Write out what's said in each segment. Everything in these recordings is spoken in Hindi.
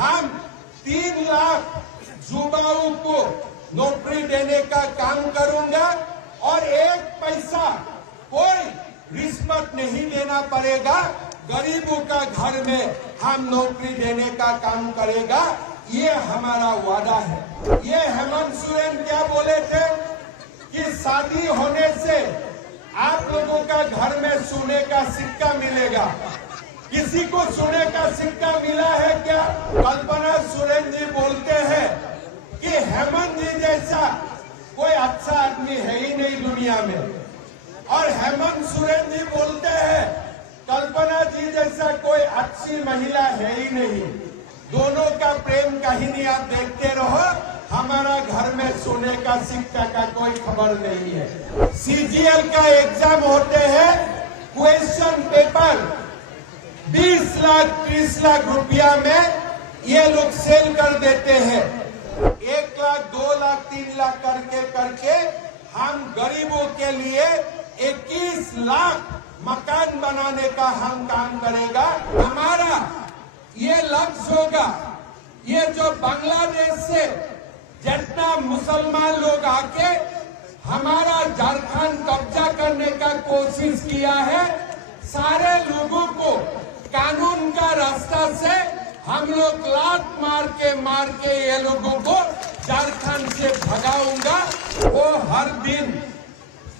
हम 3 लाख युवाओं को नौकरी देने का काम करूंगा और 1 पैसा कोई रिश्वत नहीं देना पड़ेगा। गरीबों का घर में हम नौकरी देने का काम करेगा, ये हमारा वादा है। ये हेमंत सोरेन क्या बोले थे कि शादी होने से आप लोगों का घर में सोने का सिक्का मिलेगा। किसी को सोने का सिक्का मिला है क्या? कल्पना सोरेन जी बोलते हैं कि हेमंत जी जैसा कोई अच्छा आदमी है ही नहीं दुनिया में, और हेमंत सोरेन जी बोलते हैं कल्पना जी जैसा कोई अच्छी महिला है ही नहीं। दोनों का प्रेम कहानी आप देखते रहो, हमारा घर में सोने का सिक्का का कोई खबर नहीं है। सीजीएल का एग्जाम होते हैं, क्वेश्चन पेपर 20 लाख 30 लाख रुपया में ये लोग सेल कर देते हैं। 1 लाख 2 लाख 3 लाख करके हम गरीबों के लिए 21 लाख मकान बनाने का हम काम करेगा। हमारा ये लक्ष्य होगा। ये जो बांग्लादेश से जितना मुसलमान लोग आके हमारा झारखंड कब्जा करने का कोशिश किया है, सारे लोगों को कानून का रास्ता से हम लोग लात मार के ये लोगों को झारखंड से भगाऊंगा। वो हर दिन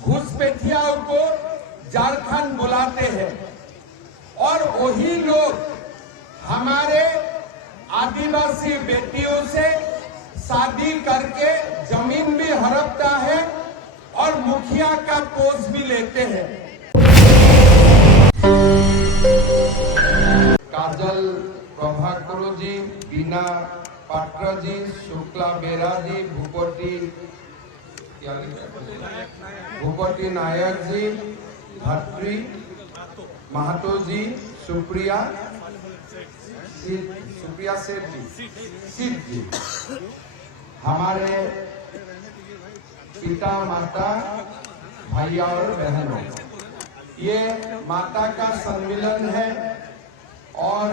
घुसपैठियों को झारखंड बुलाते हैं और वही लोग हमारे आदिवासी बेटियों से शादी करके जमीन भी हड़पता है और मुखिया का पोस्ट भी लेते हैं। काजल प्रभाकर जी, बीना पात्र जी, शुक्ला बेरा जी, भूपति नायक जी, धत्री महतो जी, सुप्रिया सेठ जी, हमारे पिता माता भैया और बहनों, ये माता का सम्मेलन है और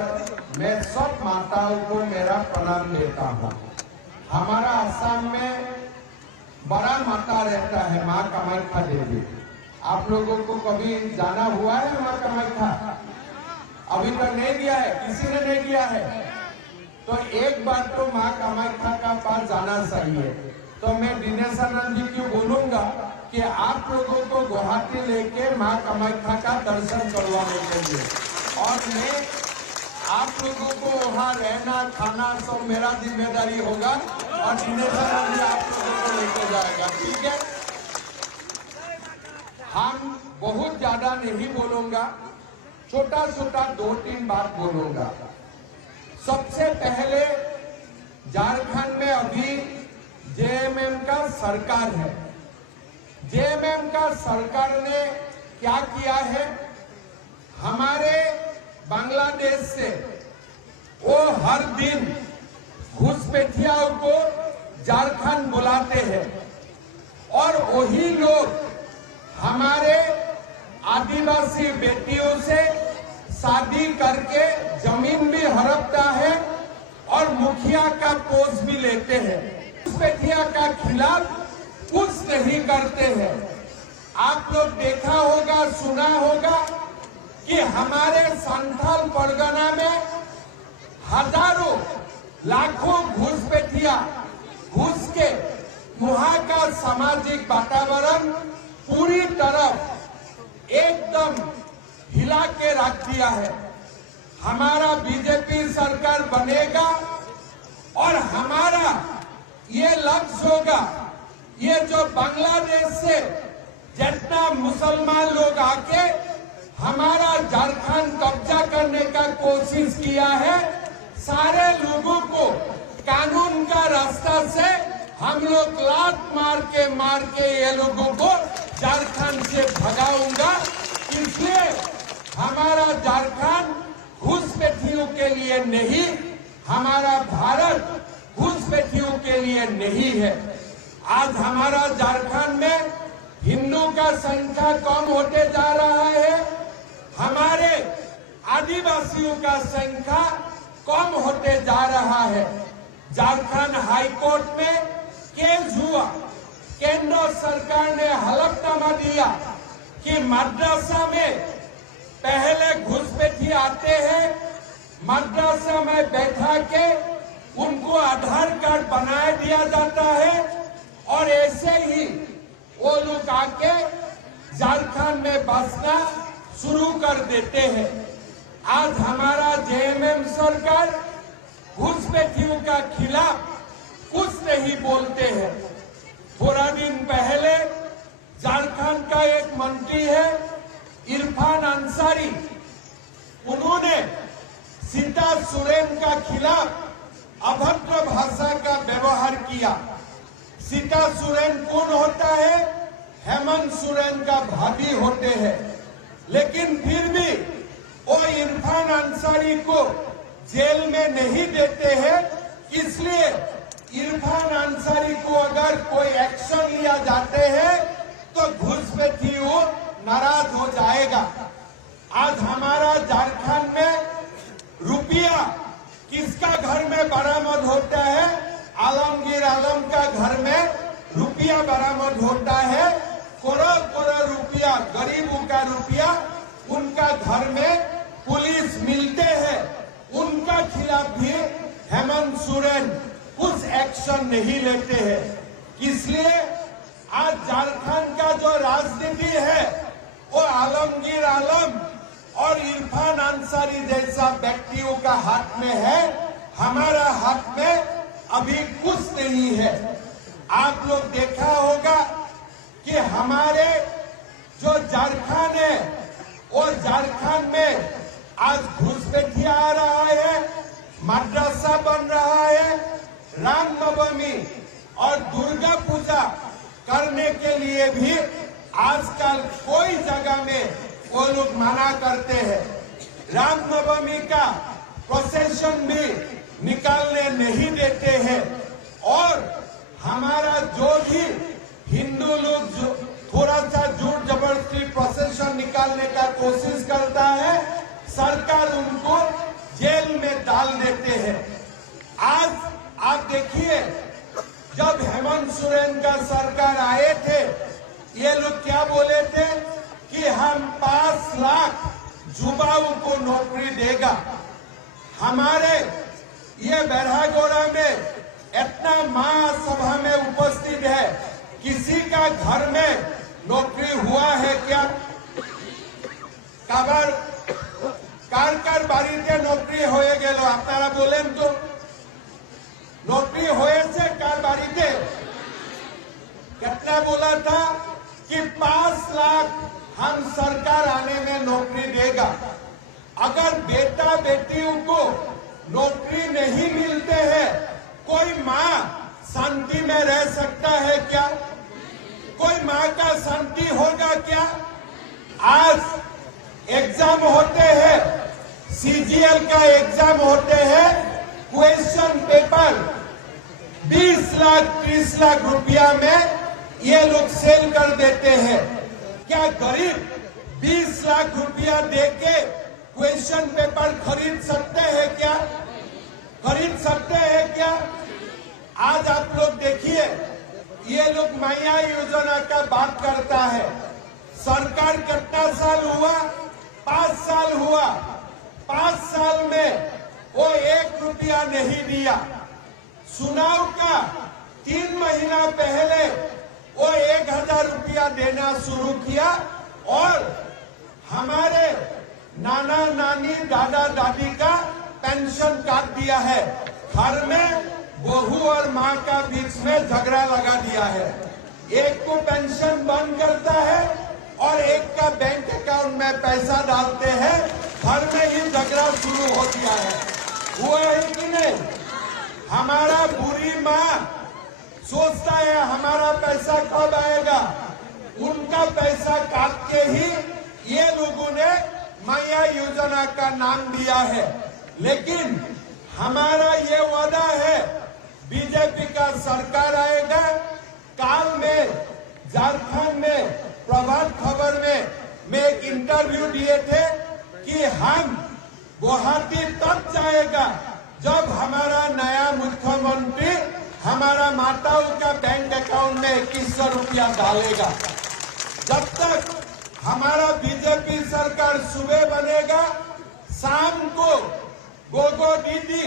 मैं सब माताओं को मेरा प्रणाम देता हूँ। हमारा असम में बड़ा माता रहता है, माँ कामाख्या देवी। आप लोगों को कभी जाना हुआ है माँ कामाख्या? अभी तक नहीं गया है, किसी ने नहीं गया है, तो एक बार तो माँ कामाख्या का पास जाना चाहिए। तो मैं दिनेश आनंद जी को बोलूंगा कि आप लोगों को गुवाहाटी लेके माँ कामाख्या का दर्शन करवाने के लिए, और मैं आप लोगों को वहाँ रहना खाना सब मेरा जिम्मेदारी होगा और दिनेश आनंद जी आप लोगों को लेके जाएगा, ठीक है? हम बहुत ज्यादा नहीं बोलूंगा, छोटा 2-3 बात बोलूंगा। सबसे पहले झारखंड में अभी जेएमएम का सरकार है। जेएमएम का सरकार ने क्या किया है, हमारे बांग्लादेश से वो हर दिन घुसपैठियों को झारखंड बुलाते हैं और वही लोग हमारे आदिवासी बेटियों से शादी करके जमीन भी हड़पता है और मुखिया का पोस्ट भी लेते हैं। घुसपैठिया का खिलाफ कुछ नहीं करते हैं। आप लोग देखा होगा, सुना होगा कि हमारे संथाल परगना में हजारों लाखों घुसपैठिया घुस के वहां का सामाजिक वातावरण पूरी तरह एकदम हिला के रख दिया है। हमारा बीजेपी सरकार बनेगा और हमारा ये लक्ष्य होगा, ये जो बांग्लादेश से जितना मुसलमान लोग आके हमारा झारखंड कब्जा करने का कोशिश किया है, सारे लोगों को कानून का रास्ता से हम लोग लात मार के ये लोगों को झारखंड से भगाऊंगा। इसलिए हमारा झारखंड घुसपैठियों के लिए नहीं, हमारा भारत घुसपैठियों के लिए नहीं है। आज हमारा झारखंड में हिंदू का संख्या कम होते जा रहा है, हमारे आदिवासियों का संख्या कम होते जा रहा झारखंड हाई कोर्ट में केस हुआ। केंद्र सरकार ने हलफनामा दिया कि मद्रासा में पहले घुसपैठी आते हैं, मद्रासा में बैठा के उनको आधार कार्ड बना दिया जाता है और ऐसे ही वो लोग आके झारखंड में बसना शुरू कर देते हैं। आज हमारा जेएमएम सरकार घुसपैठियों का खिलाफ कुछ नहीं बोलते हैं। थोड़ा दिन पहले झारखंड का एक मंत्री है इरफान अंसारी, उन्होंने सीता सोरेन का खिलाफ अभद्र भाषा का व्यवहार किया। सीता सोरेन कौन होता है? हेमंत सोरेन का भाभी होते हैं। लेकिन फिर भी वो इरफान अंसारी को जेल में नहीं देते हैं, इसलिए इरफान अंसारी को अगर कोई एक्शन लिया जाते हैं तो घुसपैठी वो नाराज हो जाएगा। आज हमारा झारखंड में रुपया किसका घर में बरामद होता है? आलमगीर आलम का घर में रुपया बरामद होता है। करोड़ करोड़ रुपया, गरीबों का रुपया उनका घर में पुलिस मिलते हैं। उनका खिलाफ भी हेमंत सोरेन कुछ एक्शन नहीं लेते हैं। इसलिए आज झारखंड का जो राजनीति है वो आलमगीर आलम और इरफान अंसारी जैसा व्यक्तियों का हाथ में है। हमारा हाथ में अभी कुछ नहीं है। आप लोग देखा होगा कि हमारे जो झारखंड है वो झारखंड में आज घुसपैठी आ रहा है, मद्रासा बन रहा है, रामनवमी और दुर्गा पूजा करने के लिए भी आजकल कोई जगह में वो लोग मना करते हैं। रामनवमी का प्रोसेशन भी निकालने नहीं देते हैं और हमारा जो भी हिंदू लोग जो थोड़ा सा जोर जबरदस्ती प्रोसेशन निकालने का कोशिश करता है, सरकार उनको जेल में डाल देते हैं। आज आप देखिए, जब हेमंत सोरेन का सरकार आए थे, ये लोग क्या बोले थे कि हम 5 लाख युवाओं को नौकरी देगा। हमारे ये बरहागोड़ा में इतना महासभा में उपस्थित है, किसी का घर में नौकरी हुआ है क्या? काबर कार बाड़ीते नौकरी होए गेलो, आपनारा बोलें तो नौकरी होए से कार बाड़ीते कितना बोला था कि 5 लाख हम सरकार आने में नौकरी देगा। अगर बेटा बेटियों को नौकरी नहीं मिलते हैं, कोई माँ शांति में रह सकता है क्या? कोई माँ का शांति होगा क्या? आज एग्जाम होते हैं, सीजीएल का एग्जाम होते हैं, क्वेश्चन पेपर 20 लाख 30 लाख रुपया में ये लोग सेल कर देते हैं। क्या गरीब 20 लाख रुपया देके क्वेश्चन पेपर खरीद सकते हैं क्या? खरीद सकते हैं क्या? आज आप लोग देखिए, ये लोग माया योजना का बात करता है। सरकार कितना साल हुआ? 5 साल हुआ। 5 साल में वो 1 रुपया नहीं दिया। चुनाव का 3 महीना पहले वो 1000 रुपया देना शुरू किया और हमारे नाना नानी दादा दादी का पेंशन काट दिया है। घर में बहू और माँ का बीच में झगड़ा लगा दिया है। एक को पेंशन बंद करता है और एक का बैंक अकाउंट में पैसा डालते हैं, घर में ही झगड़ा शुरू हो गया है। हुआ है कि नहीं? हमारा बुरी माँ सोचता है हमारा पैसा कब आएगा, उनका पैसा काट के ही ये लोगों ने माया योजना का नाम दिया है। लेकिन हमारा ये वादा है, बीजेपी का सरकार आएगा, काल में झारखंड में प्रभात खबर में एक इंटरव्यू दिए थे कि हम गुवाहाटी तक जाएगा जब हमारा नया मुख्यमंत्री हमारा माताओं का बैंक अकाउंट में 2100 रुपया डालेगा। जब तक हमारा बीजेपी सरकार सुबह बनेगा, शाम को गोगो दीदी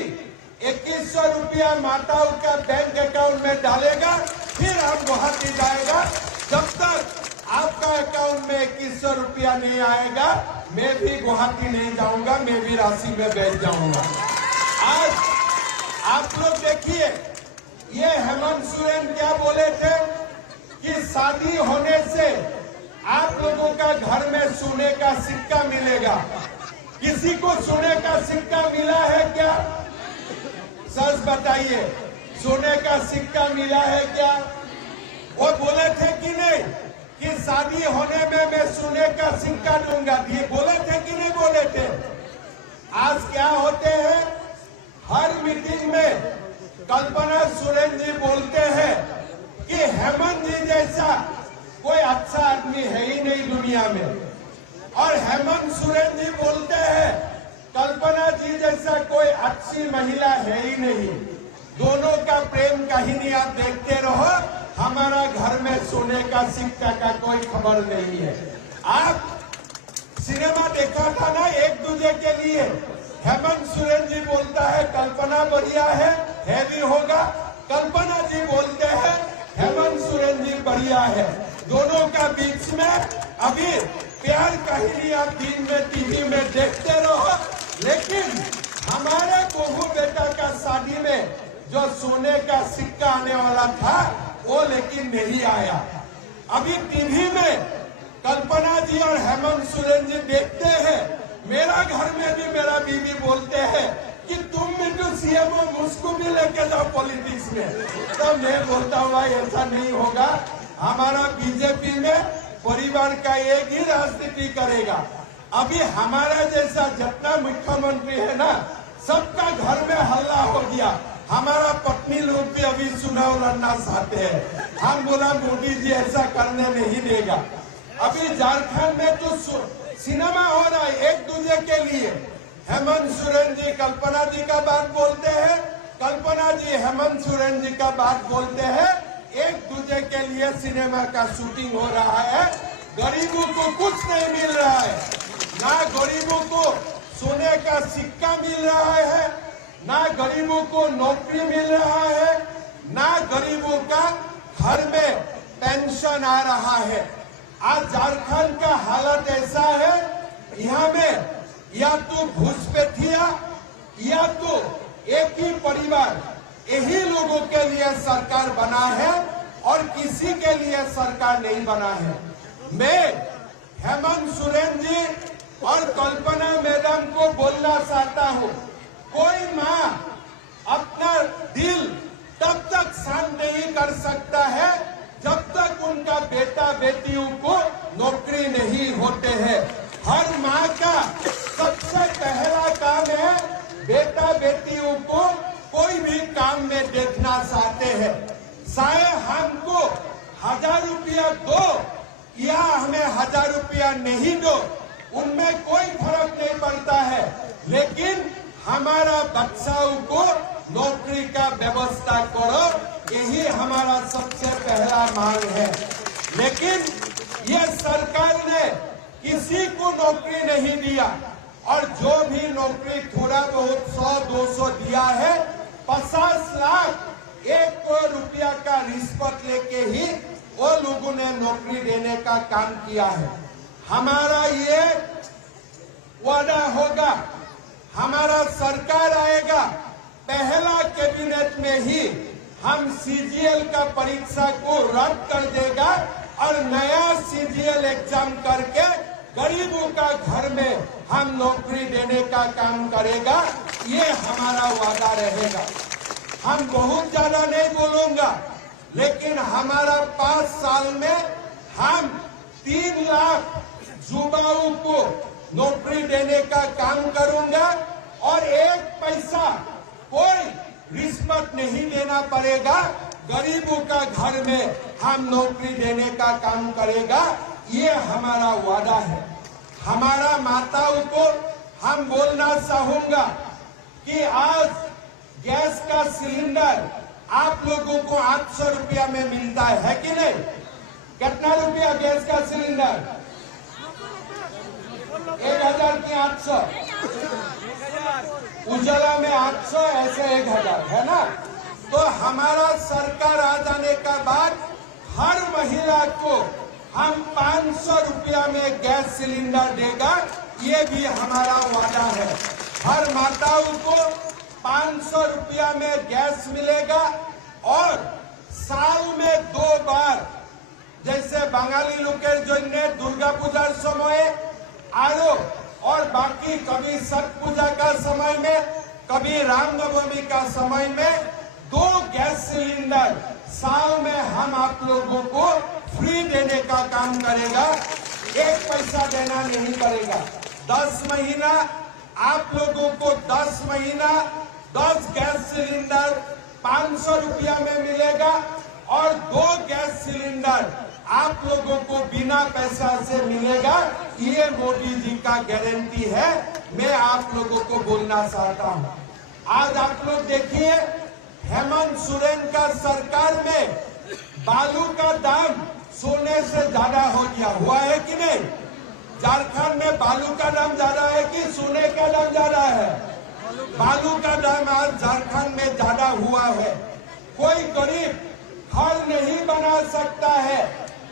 2100 रुपया माताओं का बैंक अकाउंट में डालेगा, फिर हम गुवाहाटी जाएगा। जब तक आपका अकाउंट में 2100 रुपया नहीं आएगा, मैं भी गुवाहाटी नहीं जाऊंगा, मैं भी राशि में बैठ जाऊंगा। आज आप लोग देखिए, ये हेमंत सोरेन क्या बोले थे कि शादी होने से आप लोगों का घर में सोने का सिक्का मिलेगा। किसी को सोने का सिक्का मिला है क्या? सच बताइए, सोने का सिक्का मिला है क्या? वो बोले थे कि नहीं कि शादी होने में मैं सोने का सिक्का दूंगा? ये बोले थे कि नहीं बोले थे? आज क्या होते हैं, हर मीटिंग में कल्पना सोरेन जी बोलते हैं कि हेमंत जी जैसा कोई अच्छा आदमी है ही नहीं दुनिया में, और हेमंत सोरेन जी बोलते हैं कल्पना जी जैसा कोई अच्छी महिला है ही नहीं। दोनों का प्रेम कहानी आप देखते रहो, हमारा घर में सोने का सिक्का का कोई खबर नहीं है। आप सिनेमा देखा था ना एक दूसरे के लिए, हेमंत सोरेन जी बोलता है कल्पना बढ़िया है भी होगा, कल्पना जी बोलते हैं हेमंत सोरेन जी बढ़िया है। दोनों का बीच में अभी प्यार कहानी आप दिन में टीवी में देखते रहो, लेकिन हमारे बहू बेटा का शादी में जो सोने का सिक्का आने वाला था वो लेकिन नहीं आया। अभी टीवी में कल्पना जी और हेमंत सोरेन जी देखते हैं, मेरा घर में भी मेरा बीवी बोलते हैं कि तुम भी तो सीएम हो, मुझको भी लेके जाओ पॉलिटिक्स में। तो मैं बोलता हूँ भाई ऐसा नहीं होगा, हमारा बीजेपी में परिवार का एक ही राजनीति करेगा। अभी हमारा जैसा जितना मुख्यमंत्री है ना, सबका घर में हल्ला हो गया। हमारा पत्नी लोग भी अभी चुनाव लड़ना चाहते हैं। हम बोला मोदी जी ऐसा करने नहीं देगा। अभी झारखंड में तो सिनेमा हो रहा है एक दूसरे के लिए। हेमंत सोरेन जी कल्पना जी का बात बोलते हैं, कल्पना जी हेमंत सोरेन जी का बात बोलते हैं, एक दूसरे के लिए सिनेमा का शूटिंग हो रहा है। गरीबों को कुछ नहीं मिल रहा है, ना गरीबों को सोने का सिक्का मिल रहा है, ना गरीबों को नौकरी मिल रहा है, ना गरीबों का घर में पेंशन आ रहा है। आज झारखंड का हालत ऐसा है, यहाँ में या तो घुसपैठिया या तो एक ही परिवार, यही लोगों के लिए सरकार बना है और किसी के लिए सरकार नहीं बना है। मैं हेमंत सोरेन जी और कल्पना मैडम को बोलना चाहता हूँ, कोई माँ अपना दिल तब तक शांत नहीं कर सकता है जब तक उनका बेटा बेटियों को नौकरी नहीं होते हैं। हर माँ का सबसे पहला काम है बेटा बेटियों को कोई भी काम में देखना चाहते हैं। चाहे हमको 1000 रुपया दो या हमें 1000 रुपया नहीं दो, उनमें कोई फर्क नहीं पड़ता है, लेकिन हमारा बच्चों को नौकरी का व्यवस्था करो, यही हमारा सबसे पहला मांग है। लेकिन ये सरकार ने किसी को नौकरी नहीं दिया, और जो भी नौकरी थोड़ा बहुत 100-200 दिया है, 50 लाख 1 करोड़ रुपया का रिश्वत लेके ही वो लोगों ने नौकरी देने का काम किया है। हमारा ये वादा होगा, हमारा सरकार आएगा, पहला कैबिनेट में ही हम सीजीएल का परीक्षा को रद्द कर देगा और नया सीजीएल एग्जाम करके गरीबों का घर में हम नौकरी देने का काम करेगा। ये हमारा वादा रहेगा। हम बहुत ज्यादा नहीं बोलूंगा, लेकिन हमारा 5 साल में हम 3 लाख युवाओं को नौकरी देने का काम करूंगा और 1 पैसा कोई रिश्वत नहीं देना पड़ेगा। गरीबों का घर में हम नौकरी देने का काम करेगा, ये हमारा वादा है। हमारा माताओं को हम बोलना चाहूंगा कि आज गैस का सिलेंडर आप लोगों को 800 रुपया में मिलता है कि नहीं? कितना रुपया गैस का सिलेंडर? 1000 की 800, उजाला में 800, ऐसे 1000 है ना। तो हमारा सरकार आ जाने का बाद हर महिला को हम 500 रुपया में गैस सिलेंडर देगा, ये भी हमारा वादा है। हर माताओं को 500 रुपया में गैस मिलेगा और साल में 2 बार, जैसे बंगाली लोकेर जन्य दुर्गा पूजार समय आरो और बाकी कभी छठ पूजा का समय में, कभी रामनवमी का समय में 2 गैस सिलेंडर साल में हम आप लोगों को फ्री देने का काम करेगा। 1 पैसा देना नहीं पड़ेगा। 10 महीना आप लोगों को 10 महीना 10 गैस सिलेंडर 500 रुपया में मिलेगा और 2 गैस सिलेंडर आप लोगों को बिना पैसा से मिलेगा। ये मोदी जी का गारंटी है। मैं आप लोगों को बोलना चाहता हूँ, आज आप लोग देखिए हेमंत सोरेन का सरकार में बालू का दाम सोने से ज्यादा हो गया, हुआ है कि नहीं? झारखंड में बालू का दाम ज्यादा है कि सोने का दाम ज्यादा है? बालू का दाम आज झारखंड में ज्यादा हुआ है। कोई गरीब घर नहीं बना सकता है,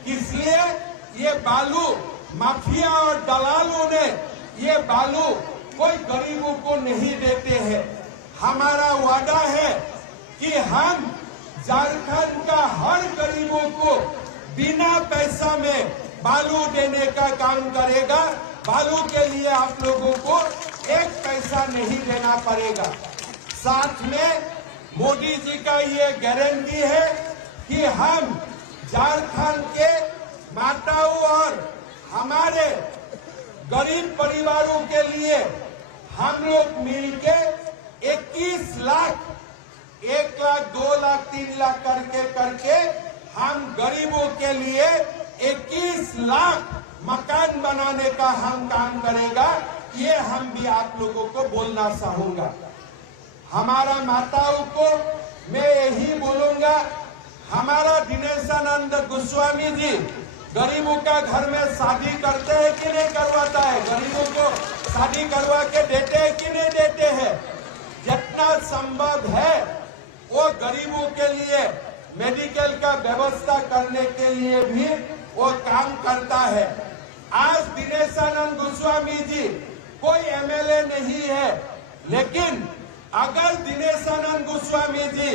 इसलिए ये बालू माफिया और दलालों ने ये बालू कोई गरीबों को नहीं देते हैं। हमारा वादा है कि हम झारखंड का हर गरीबों को बिना पैसा में बालू देने का काम करेगा। बालू के लिए आप लोगों को 1 पैसा नहीं देना पड़ेगा। साथ में मोदी जी का ये गारंटी है कि हम झारखंड के माताओं और हमारे गरीब परिवारों के लिए हम लोग मिलके 21 लाख, 1 लाख, 2 लाख, 3 लाख करके हम गरीबों के लिए 21 लाख मकान बनाने का हम काम करेगा। ये हम भी आप लोगों को बोलना चाहूंगा। हमारा माताओं को मैं यही बोलूंगा, हमारा दिनेशानंद गोस्वामी जी गरीबों का घर में शादी करते हैं कि नहीं करवाता है? गरीबों को शादी करवा के देते हैं कि नहीं देते हैं? जितना संभव है वो गरीबों के लिए मेडिकल का व्यवस्था करने के लिए भी वो काम करता है। आज दिनेशानंद गोस्वामी जी कोई एमएलए नहीं है, लेकिन अगर दिनेशानंद गोस्वामी जी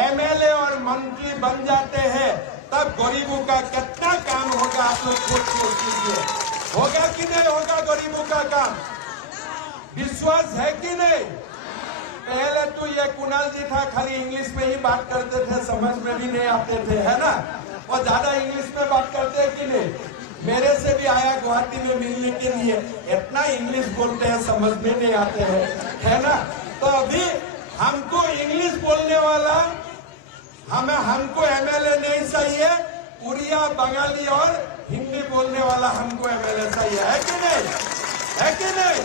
एमएलए और मंत्री बन जाते हैं तब गरीबों का कितना काम होगा, आप लोग सोच लीजिए। होगा कि नहीं होगा गरीबों का काम? विश्वास है कि नहीं? पहले तो ये कुणाल जी था, खाली इंग्लिश में ही बात करते थे, समझ में भी नहीं आते थे, है ना? और ज्यादा इंग्लिश में बात करते हैं कि नहीं? मेरे से भी आया गुवाहाटी में मिलने के लिए, इतना इंग्लिश बोलते हैं, समझ में नहीं आते हैं, है ना? तो अभी हमको इंग्लिश बोलने वाला हमको एमएलए नहीं चाहिए, उड़िया, बंगाली और हिंदी बोलने वाला हमको एमएलए चाहिए, है कि नहीं? है कि नहीं?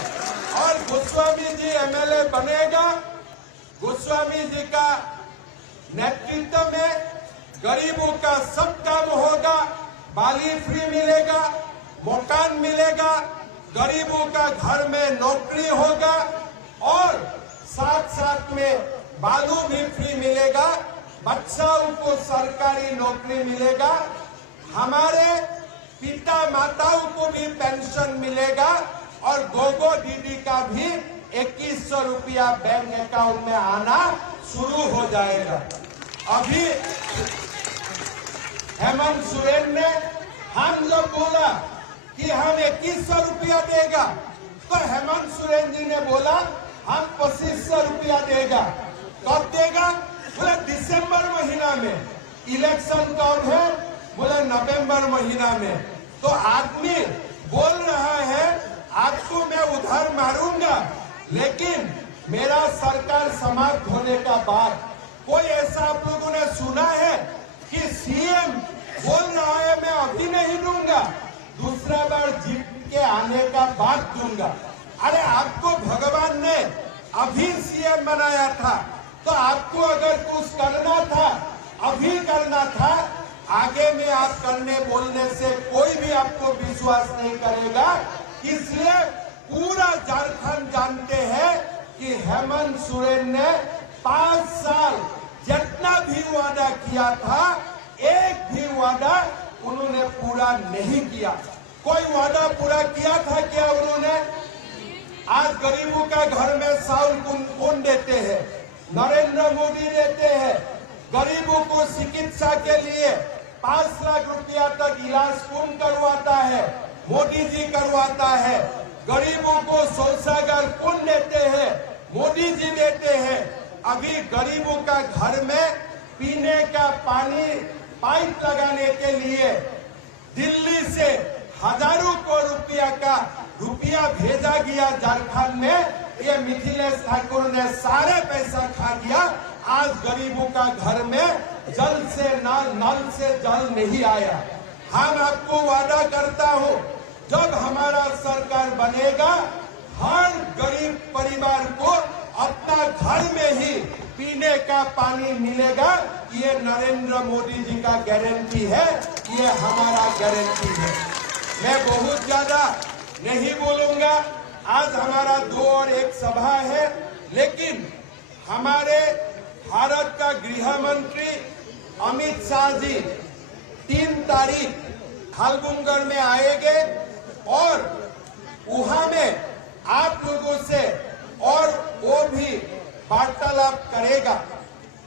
और गोस्वामी जी एमएलए बनेगा। गोस्वामी जी का नेतृत्व में गरीबों का सब काम होगा। बाली फ्री मिलेगा, मकान मिलेगा, गरीबों का घर में नौकरी होगा और साथ साथ में बालू भी फ्री मिलेगा। बच्चों को सरकारी नौकरी मिलेगा। हमारे पिता माताओं को भी पेंशन मिलेगा और गोगो दीदी का भी 2100 रुपया बैंक अकाउंट में आना शुरू हो जाएगा। अभी हेमंत सोरेन ने हम जब बोला कि हम 2100 रुपया देगा, तो हेमंत सोरेन जी ने बोला हम 2500 रुपया देगा। कब देगा? बोले दिसंबर महीना में। इलेक्शन कब है? बोले नवंबर महीना में। तो आदमी बोल रहा है आपको मैं उधार मारूंगा, लेकिन मेरा सरकार समाप्त होने का बाद कोई ऐसा आप लोगों ने सुना है कि सीएम बोल रहा है मैं अभी नहीं दूंगा, दूसरा बार जीत के आने का बाद दूंगा? अरे आपको भगवान ने अभी सीएम बनाया था, तो आपको अगर कुछ करना था था, आगे में आप करने बोलने से कोई भी आपको विश्वास नहीं करेगा। इसलिए पूरा झारखंड जानते हैं कि हेमंत सोरेन ने 5 साल जितना भी वादा किया था, एक भी वादा उन्होंने पूरा नहीं किया। कोई वादा पूरा किया था क्या उन्होंने? आज गरीबों का घर में चावल कौन देते हैं? नरेंद्र मोदी देते हैं। गरीबों को चिकित्सा के लिए 5 लाख रुपया तक इलाज कौन करवाता है? मोदी जी करवाता है। गरीबों को शौचागार कौन देते हैं? मोदी जी देते हैं। अभी गरीबों का घर में पीने का पानी पाइप लगाने के लिए दिल्ली से हजारों करोड़ रुपया भेजा गया झारखंड में। ये मिथिलेश ठाकुर ने सारे पैसा खा गया। आज गरीबों का घर में नल से जल नहीं आया। हम आपको वादा करता हूँ, जब हमारा सरकार बनेगा, हर गरीब परिवार को अपना घर में ही पीने का पानी मिलेगा। ये नरेंद्र मोदी जी का गारंटी है, ये हमारा गारंटी है। मैं बहुत ज्यादा नहीं बोलूंगा, आज हमारा 2 और 1 सभा है, लेकिन हमारे भारत का गृह मंत्री अमित शाह जी 3 तारीख हल्बुनगढ़ में आएंगे और वहां में आप लोगों से और वो भी वार्तालाप करेगा।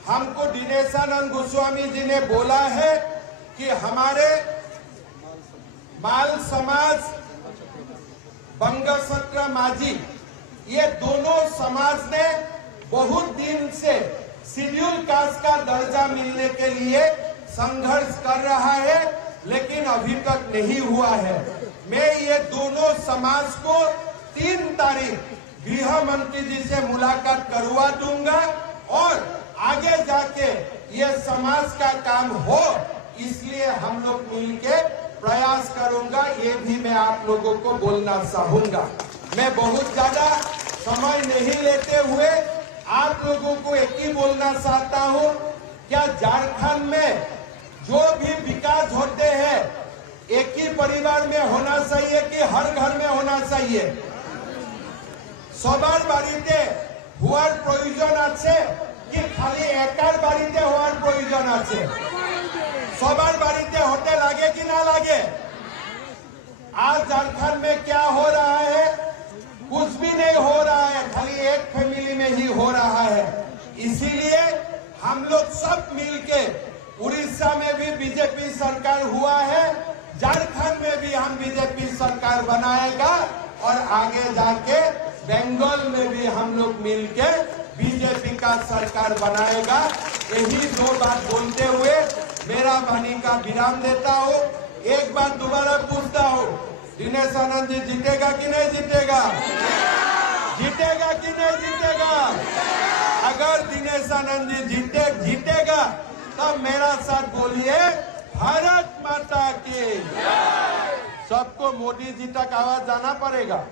हमको दिनेशानंद गोस्वामी जी ने बोला है कि हमारे माल समाज, बंगसत्र माझी, ये दोनों समाज ने बहुत दिन से शेड्यूल कास्ट का दर्जा मिलने के लिए संघर्ष कर रहा है, लेकिन अभी तक नहीं हुआ है। मैं ये दोनों समाज को 3 तारीख गृह मंत्री जी से मुलाकात करवा दूंगा और आगे जाके ये समाज का काम हो, इसलिए हम लोग मिलके प्रयास करूंगा। ये भी मैं आप लोगों को बोलना चाहूंगा। मैं बहुत ज्यादा समय नहीं लेते हुए आप लोगों को एक ही बोलना चाहता हूं, क्या झारखंड में जो भी विकास होते हैं एक ही परिवार में होना चाहिए कि हर घर में होना चाहिए? सबार बाड़ीते हुआर प्रयोजन आछे कि खाली एकार बाड़ीते हुआर प्रयोजन आछे? सबार बाड़ीते होते लागे कि ना लागे? आज झारखंड में क्या हो रहा है? कुछ भी नहीं हो रहा है, खाली एक फैमिली में ही हो रहा है। इसीलिए हम लोग सब मिलके, उड़ीसा में भी बीजेपी सरकार हुआ है, झारखंड में भी हम बीजेपी सरकार बनाएगा और आगे जाके बंगाल में भी हम लोग मिलके बीजेपी का सरकार बनाएगा। यही 2 बात बोलते हुए मेरा वाणी का विराम देता हूँ। एक बात दोबारा पूछता हूँ, दिनेश आनंद जी जीतेगा कि नहीं जीतेगा? जीतेगा कि नहीं जीतेगा? अगर दिनेश आनंद जी जीतेगा तब मेरा साथ बोलिए भारत माता की। सबको मोदी जी तक आवाज जाना पड़ेगा।